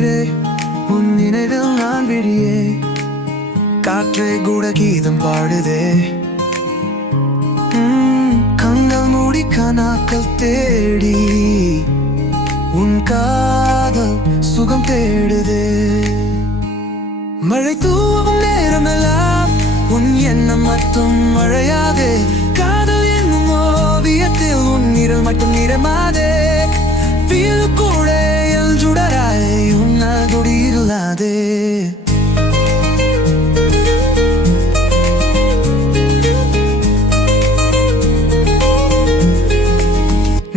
உயிரே உன் நினைவில் நான் விழியே காற்றே கூட கீதம் பாடுதே கண்கள் மூடி கனாக்கள் தேடி உன் காதல் சுகம் தேடுதே மழை தூவும் நேரமெல்லாம் உன் எண்ணம் மட்டும் மழையாதே காதல் என்னும் ஓவியத்தில் உன் நிறம் மட்டும் நிறமாதே வீல் கூட எழுजुடராய் உன்னால் தொடியில்லாதே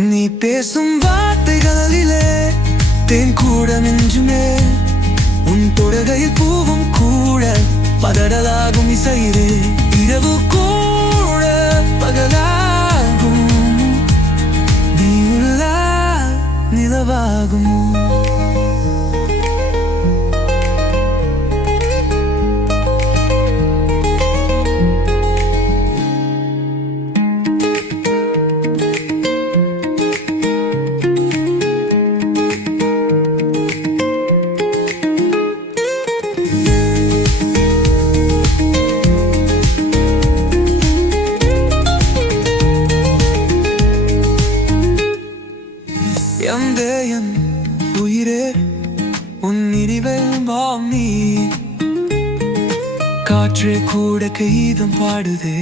நீ பேசும் வார்த்தைகளிலே தேன் கூட மிஞ்சுமே உன் தொடுகையில் பூவும் கூட பதடலாகும் இசையிலே இரவு கூட பகலாகும் நீ உள்ளால் நிலவாகும் என் உயிரே உன் நினைவில் நீ காற்றே கூட கீதம் பாடுதே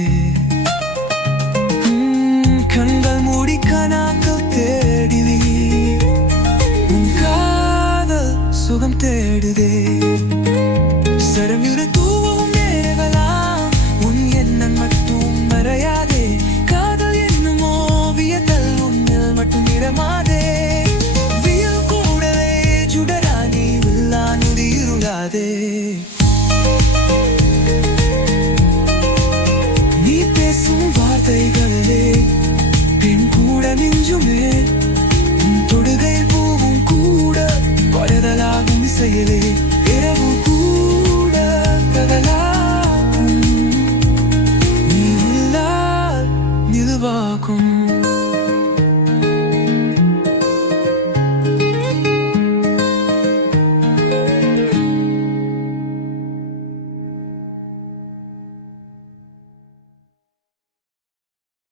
கண்கள் மூடி கனாக்கள் தேடி உன் காதல் சுகம் தேடுதே